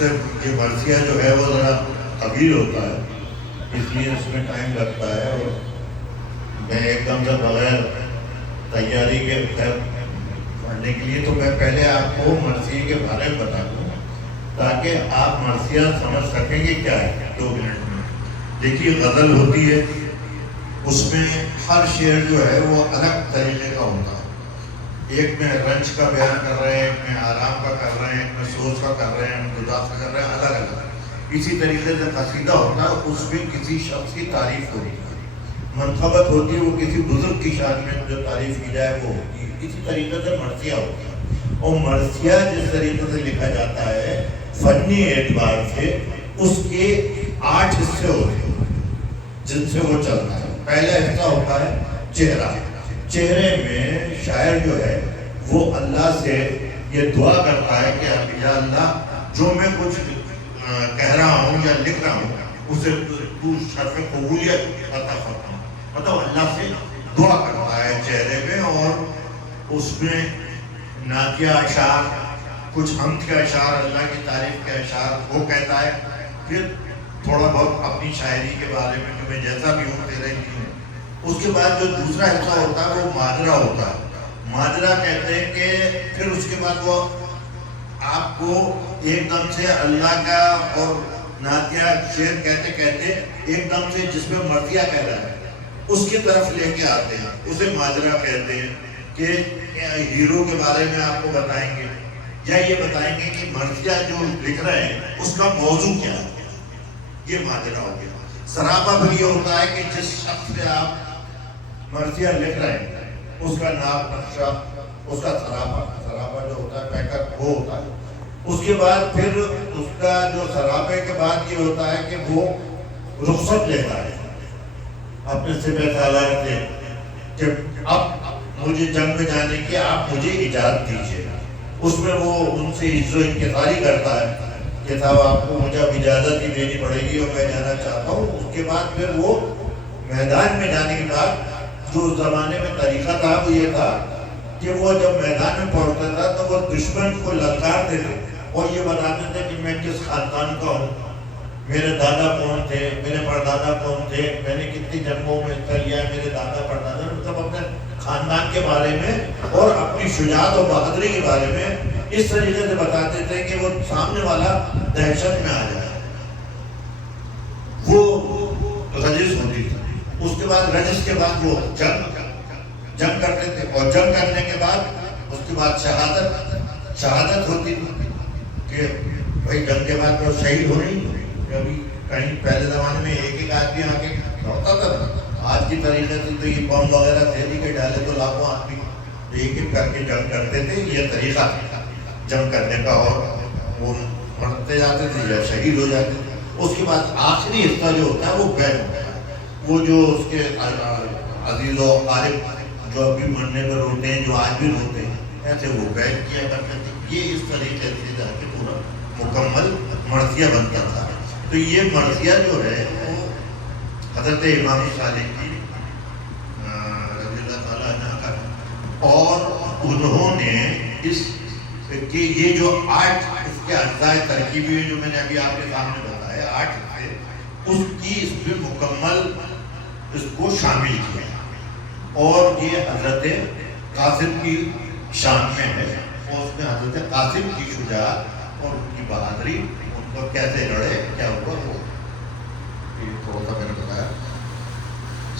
سے یہ مرثیہ جو ہے وہ ذرا طویل ہوتا ہے، اس لیے اس میں ٹائم لگتا ہے، اور میں ایک دم سے بغیر تیاری کے پڑھنے کے لیے تو میں پہلے آپ کو مرثیے کے بارے میں بتا دوں تاکہ آپ مرثیہ سمجھ سکیں گے کیا ہے 2 منٹ میں۔ دیکھیے غزل ہوتی ہے، اس میں ہر شعر جو ہے وہ الگ طریقے کا ہوتا ہے، ایک میں رنج کا بیان کر رہے ہیں، ایک میں آرام کا کر رہے ہیں، ایک میں سوز کا کر رہے ہیں، گداز کا کر رہے ہیں، الگ الگ۔ اسی طریقے سے قصیدہ ہوتا ہے، اس میں کسی شخص کی تعریف ہوتی ہے، منقبت ہوتی ہے، وہ کسی بزرگ کی شان میں جو تعریف کی جائے وہ ہوتی ہے۔ اسی طریقے سے مرثیہ ہوتا ہے، اور مرثیہ جس طریقے سے لکھا جاتا ہے فنی اعتبار سے اس کے 8 حصے ہوتے ہیں جن سے وہ چلتا ہے۔ پہلا حصہ ہوتا ہے چہرہ، چہرے میں شاعر جو ہے وہ اللہ سے یہ دعا کرتا ہے کہ یا اللہ جو میں کچھ کہہ رہا ہوں یا لکھ رہا ہوں اسے تو شرف قبولیت عطا فرما، مطلب اللہ سے دعا کرتا ہے چہرے میں، اور اس میں نعتیہ اشعار، کچھ حمد کے اشعار، اللہ کی تعریف کے اشعار وہ کہتا ہے، پھر تھوڑا بہت اپنی شاعری کے بارے میں کہ میں جیسا بھی ہوں تیرے ہی ہوں۔ اس کے بعد جو دوسرا حصہ ہوتا ہے وہ ماجرا ہوتا ہے، ماجرا کہتے ہیں کہ پھر اس کے بعد وہ آپ کو ایک دم سے اللہ کا اور نعتیہ شعر کہتے کہتے ایک دم سے جس میں مرثیہ کہہ رہا ہے اس کی طرف لے کے آتے ہیں، اسے ماجرا کہتے ہیں کہ ہیرو کے بارے میں آپ کو بتائیں گے یا یہ بتائیں گے کہ مرثیہ جو لکھ رہے ہیں اس کا موضوع کیا ہے، یہ ماجرا ہو گیا۔ سراپا بھی یہ ہوتا ہے کہ جس شخص سے آپ مرثیہ لکھ رہے ہیں اس کا نام، نقشہ، اس کا سراپا جو ہوتا ہے پیک اپ وہ ہوتا ہے۔ اس کے بعد پھر اس کا جو سراپے کے بعد یہ ہوتا ہے کہ وہ رخصت لیتا ہے اپنے سپہ سالار سے کہ اب مجھے جنگ میں جانے کی آپ مجھے اجازت دیجیے۔ اس میں وہ ان سے عزت و انکساری کرتا ہے کہ صاحب آپ کو مجھے اب اجازت ہی دینی پڑے گی اور میں جانا چاہتا ہوں۔ اس کے بعد پھر وہ میدان میں جانے کے بعد جو اس زمانے میں طریقہ تھا وہ یہ تھا کہ وہ جب میدان میں پہنچتا تھا تو وہ دشمن کو للکارتے تھے اور یہ بتاتے تھے کہ میں کس خاندان کا ہوں، میرے دادا کون تھے، میرے پردادا کون تھے، میں نے کتنی جنگوں میں حصہ لیا ہے، میرے دادا پردادا، مطلب اپنے خاندان کے بارے میں اور اپنی شجاعت اور بہادری کے بارے میں اس طریقے سے بتاتے تھے کہ وہ سامنے والا دہشت میں آ جائے۔ وہ رجس ہوتی تھی۔ اس کے بعد رجس کے بعد وہ جنگ کرتے تھے، اور جنگ کرنے کے بعد اس کے بعد شہادت ہوتی تھی کہ بھائی جنگ کے بعد وہ شہید ہو رہی ہے۔ کبھی کہیں پہلے زمانے میں ایک آدمی آ کے لڑتا تھا، آج کی طریقے سے تو یہ بم وغیرہ تھیلی کے ڈالے تو لاکھوں آدمی ایک ایک کر کے جنگ کرتے تھے۔ یہ طریقہ جنگ کرنے کا، اور وہ مرتے جاتے تھے یا شہید ہو جاتے تھے۔ اس کے بعد آخری حصہ جو ہوتا ہے وہ بیعت ہوتا ہے، وہ جو اس کے عزیز و قارب جو ابھی مرنے پر روتے ہیں، جو آج بھی روتے ہیں، ایسے وہ بیعت کیا کرتے تھے۔ یہ اس طریقے سے جا کے پورا مکمل مرثیہ بنتا تھا۔ تو یہ مرثیہ جو ہے وہ حضرت امام صادق کی رضی اللہ تعالیٰ عنہ کا، اور انہوں نے اس کہ یہ جو 8 اس کے اجزاء ترکیبی جو میں نے ابھی آپ کے سامنے بتایا 8 حصے، اس کی اس میں مکمل اس کو شامل کیا، اور یہ حضرت قاسم کی شان میں ہے، اور اس میں حضرت قاسم کی شجاعت اور ان کی بہادری، ان کو کیسے لڑے، کیا ہوا، وہ یہ تھوڑا سا میں نے بتایا۔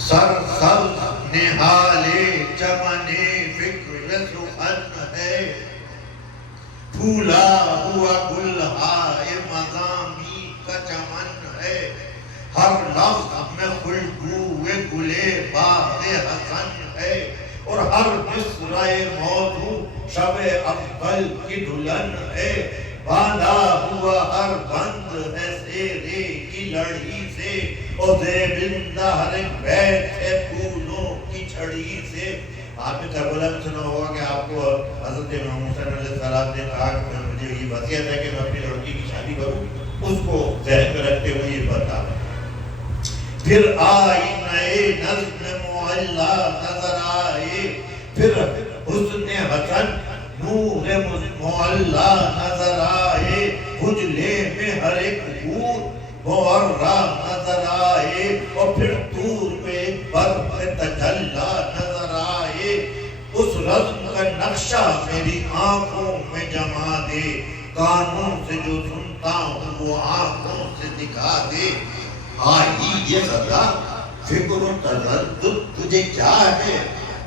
سر سبز نہالے چمن فکر سخن ہے، پھولا ہوا گلہائے مضامی کا چمن ہے، ہر لفظ میں خوشبوئے گلے باغ حسن ہے، اور ہر مصرع موضوع شب افضل کی دلہن ہے، باندھا ہوا ہر بند ہے سیرے کی لڑی سے، اور زیبندہ ہر ایک بیت ہے پھولوں کی چھڑی سے۔ آپ نے کربلا میں سنا ہوگا کہ آپ کو حضرت امام حسین علیہ السلام نے کہا کہ مجھے یہ وصیت ہے کہ میں اپنی لڑکی کی شادی کروں، اس کو ذہن میں رکھتے ہوئے یہ بتا۔ پھر آئی نئے نظم معلا نظر آئے، پھر حسن حسن نور معلا نظر آئے، اجلے ہر ایک حور مورا نظر آئے، اور پھر دور پہ برف تجلا نظر آئے، اس رسم کا نقشہ میری آنکھوں میں جما دے، کانوں سے جو سنتا ہوں وہ آنکھوں سے دکھا دے۔ آئی یہ صدا فکر و تردد تجھے کیا ہے،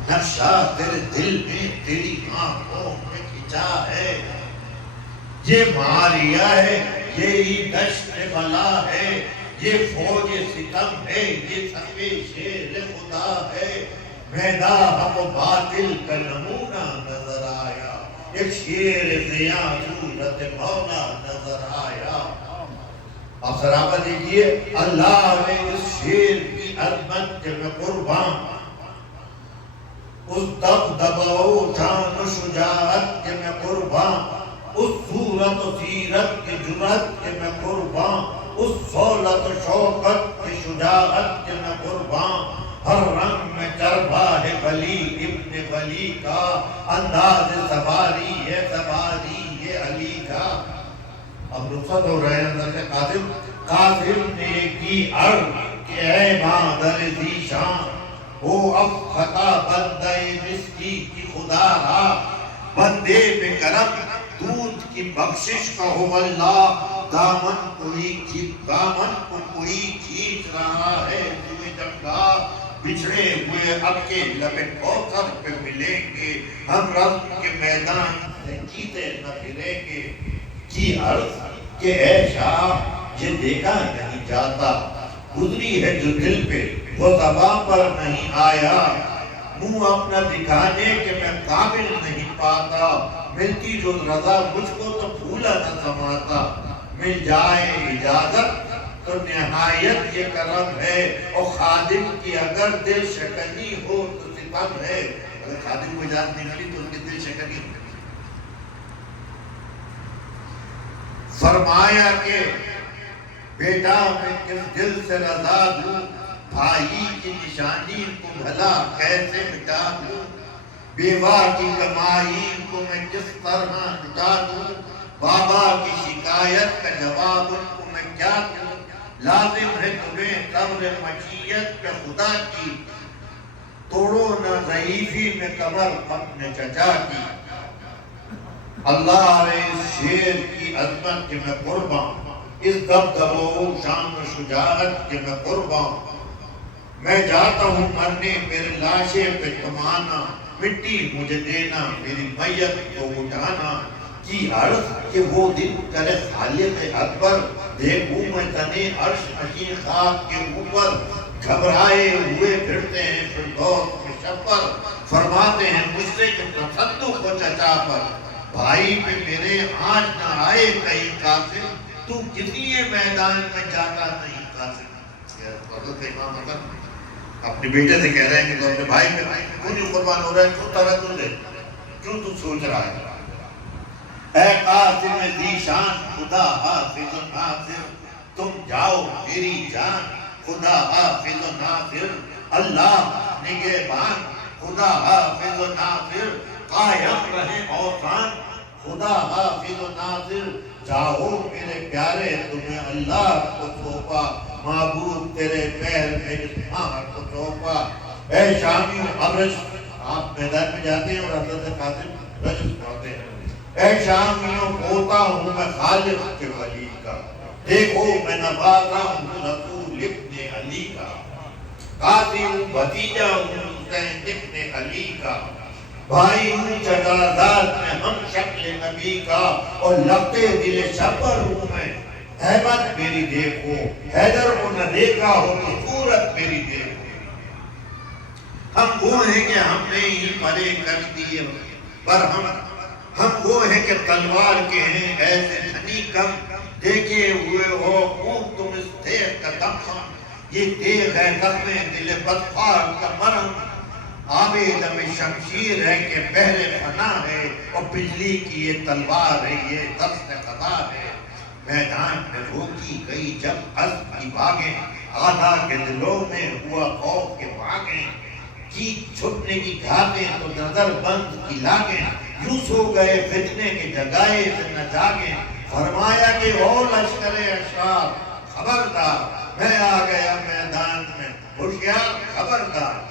نقشہ تیرے دل میں تیری آنکھوں میں کھچا ہے۔ یہ ماریا ہے، یہی دشت بلا ہے، یہ فوج ستم ہے، یہ سبے شیر خدا ہے۔ میدان حق و باطل کا نمونہ نظر آیا، ایک شیر زیاں صورت مولا نظر آیا۔ اب سرابہ دیکھئے اللہ نے اس شیر کی عظمت کے میں قربان، اس دبدبہ و جان و شجاعت کے میں قربان، اس صورت و سیرت کی جرات کے میں قربان، اس سولت و شوقت کی شجاعت کے میں قربان۔ ہر رنگ میں چربا ہے ولی ابن ولی کا، انداز سواری ہے سواری ہے علی کا۔ اب رخصت ہو رہے ہیں اندر سے قاسم، قاسم نے کی عرض کہ اے مادر ذیشان، ہو اب خطا بندہ مسکی کی خدا را، بندے پہ کرم دودھ کی بخشش کا ہو اللہ، دامن کو کوئی کھینچ رہا ہے تمہیں جنگا، بچھڑے ہوئے اب کے لبِ کوثر پہ ملیں گے، ہم رزم کے میدان سے جیتے نہ پھریں گے۔ کی عرض کہ اے شاہ یہ دیکھا نہیں جاتا، گزری ہے جو دل پہ وہ زباں پر نہیں آیا، منہ اپنا دکھانے کے میں قابل نہیں پاتا، ملتی جو رضا مجھ کو تو بھولا نہ سماتا، مل جائے اجازت تو نہایت یہ کرم ہے، اور خادم کی اگر دل شکنی ہو تو ستم ہے۔ اگر خادم کو اجازت نہیں ملی تو ان کی دل شکنی ہو۔ فرمایا کہ بیٹا میں کس دل سے رضا دوں، بھائی کی نشانی کو بھلا کیسے مٹا دوں، بیوہ کی کمائی کو میں کس طرح لٹا دوں، بابا کی شکایت کا جواب ان کو میں کیا دوں، لازم ہے تمہیں صبر مچیت پہ خدا کی، توڑو نہ ضعیفی میں کمر اپنے چچا کی۔ اللہ نے اس شیر کی عظمت کے میں قربان، اس دبدبہ شان و شجاعت کے میں قربان، میں جاتا ہوں مرنے میرے لاشے پہ تمانا، مٹی مجھے دینا میری میت کو اٹھانا۔ کی عرض کہ وہ دن کرے خالق اکبر، دیکھوں میں تنے عرش نشین خاک کے اوپر، گھبرائے ہوئے پھرتے ہیں فردوس میں شبر، فرماتے ہیں مجھ سے کہ تصدق ہو چچا پر، بھائی پہ میرے آج نہ آئے کہیں قاسم، تو کسی میدان میں جاتا نہیں قاسم۔ حضرت امام حسن اپنے بیٹے سے کہہ رہے ہیں کہ تو اپنے بھائی پہ کیوں نہیں قربان ہو رہا ہے، کیوں تردد ہے، کیوں تو سوچ رہا ہے؟ اے قاسم ذیشان خدا حافظ و ناصر، تم جاؤ میری جان خدا حافظ و ناصر، اللہ نگہبان خدا حافظ و ناصر، قائم رہے اوطان خدا حافظ و ناصر، جاؤ میرے پیارے تمہیں اللہ کو سونپا، معبود تیرے پیر میں جسمان کو سونپا۔ اے شامیوں اب آپ میدان میں جاتے ہیں اور حضرت قاسم رجز پڑھتے ہیں، اے شامیوں ہوتا ہوں میں خالق کے ولی کا، دیکھو میں نوازا ہوں رسول ابن علی کا، قاسم بھتیجا ہوں حسین ابن علی کا، بھائی ہوں جدازات میں ہم شکل نبی کا، اور لگتے دل شبر ہوں میں، حیبت میری دیکھو، حیدر کو نہ دیکھا ہو تو صورت میری دیکھو۔ ہم وہ ہیں کہ ہم نے ہی پرے کر دیے برہم، ہم وہ ہیں کہ تلوار کے ہیں ایسے دھنی کم، دیکھے ہوئے ہو خوب تم اس تیغ کا دم، یہ تیغ ہے زخم دل بدخوار کا مرم، آبِ دم شمشیر ہے کہ بحر فنا ہے، اور بجلی کی یہ تلوار ہے یہ دست قضا ہے۔ میدان میں روکی گئی جب عزم کی باغیں، آدھا کے دلوں میں ہوا خوف کے باغیں، کی چھپنے کی گھاتیں تو نظر بند کی لاگیں، یوں سو گئے فتنے کے جگائے سے نہ جاگیں، فرمایا کہ او لشکر شاہ خبردار، میں آ گیا میدان میں ہوشیار خبردار۔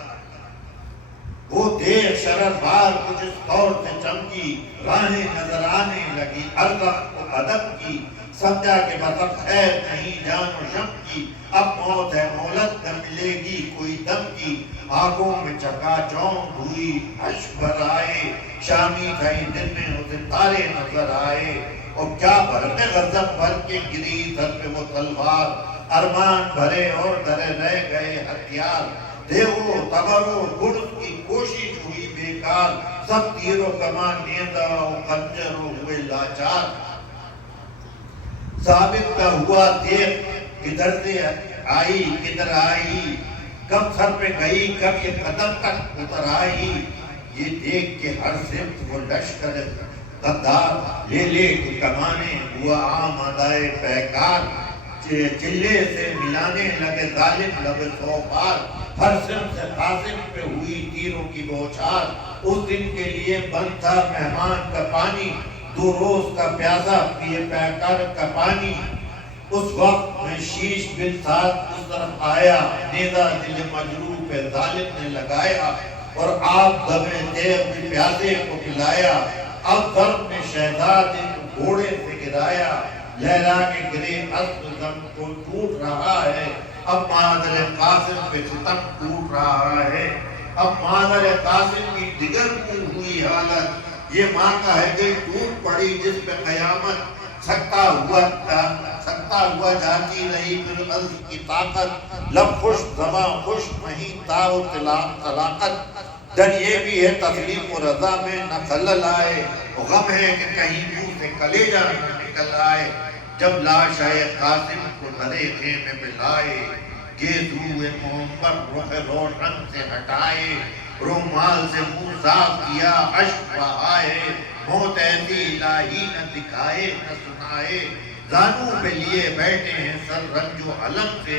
وہ دیر شرر بار کچھ اس طور سے چمکی، راہیں نظر آنے لگی ارزق کو ادب کی، سمجھا کہ مطلب خیر نہیں جان و شم کی، اب موت ہے مہلت نہ ملے گی کوئی دم کی۔ آنکھوں میں چکا چوند ہوئی اشک بھر آئے، شامی تھئی دن میں اسے تارے نظر آئے، اور کیا برق غضب بھر کے گری سر پہ وہ تلوار، ارمان بھرے اور دھرے رہ گئے ہتھیار، دیو تبرو گرد کی کوشش ہوئی بیکار، سب تیروں کمان نیندہ و خنجروں ہوئے لاچار۔ ثابت کا ہوا دیکھ کدھر سے آئی کدھر آئی، کب سر پہ گئی کب یہ قدم تک اتر آئی، یہ دیکھ کے ہر سمت وہ لشکر غدار لے لے کے کمانے ہوا آمادۂ پیکار، چلے سے ملانے لگے ظالم لب سو پار، ہر سمت سے قاسم پہ ہوئی تیروں کی بوچھار۔ اس دن کے لیے بند تھا مہمان کا پانی، 2 روز کا پیاسا پیے پیکر کا پانی، اس وقت میں شیش بن سعد اس طرف آیا، نیزہ دل مجروح پہ ظالم نے لگایا، اور آپ دمے تیغ بھی پیاسے کو پلایا، اب ضرب میں شہزاد کو گھوڑے سے گرایا، لہرا کے گرے اسب زم کو ٹوٹ رہا ہے، اب مادر قاسم پہ ستم ٹوٹ رہا ہے، اب مادر قاسم کی دگر کو ہوئی حالت، یہ ماں کا ہے کہ ٹوٹ پڑی جس پہ قیامت، سکتا ہوا جاتی رہی پھر عز کی طاقت، لب خوش زباں خوش نہیں تاو طلاقت، ڈر یہ بھی ہے تسلیم و رضا میں نہ خلل آئے، غم ہے کہ کہیں منہ سے کلیجہ نہ نکل آئے، جب لاش آئے قاسم کو بھرے خیمے میں لائے، گیسوئے محمد رخ روشن سے ہٹائے، رومال سے منہ صاف کیا اشک بہائے، موت ایسی الہی نہ دکھائے نہ سنائے، زانوں پہ لیے بیٹھے ہیں سر رنج و علم سے،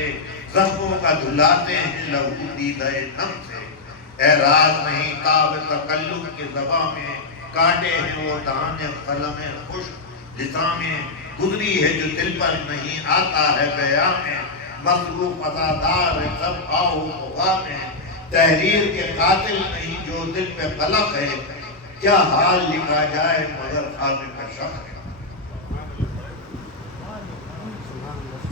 زخموں کا دھلاتے ہیں لہو دیدہ نم سے، اے راز نہیں تاب تکلم کے زباں میں، کاٹے ہیں وہ دہانے قلم خشک لساں میں، گزری ہے جو دل پر نہیں آتا ہے بیاں میں، مصروف عزادار ہے سب آہو غبا میں، تحریر کے قاتل نہیں جو دل پہ قلق ہے، کیا حال لکھا جائے مگر خالق کا شک ہے۔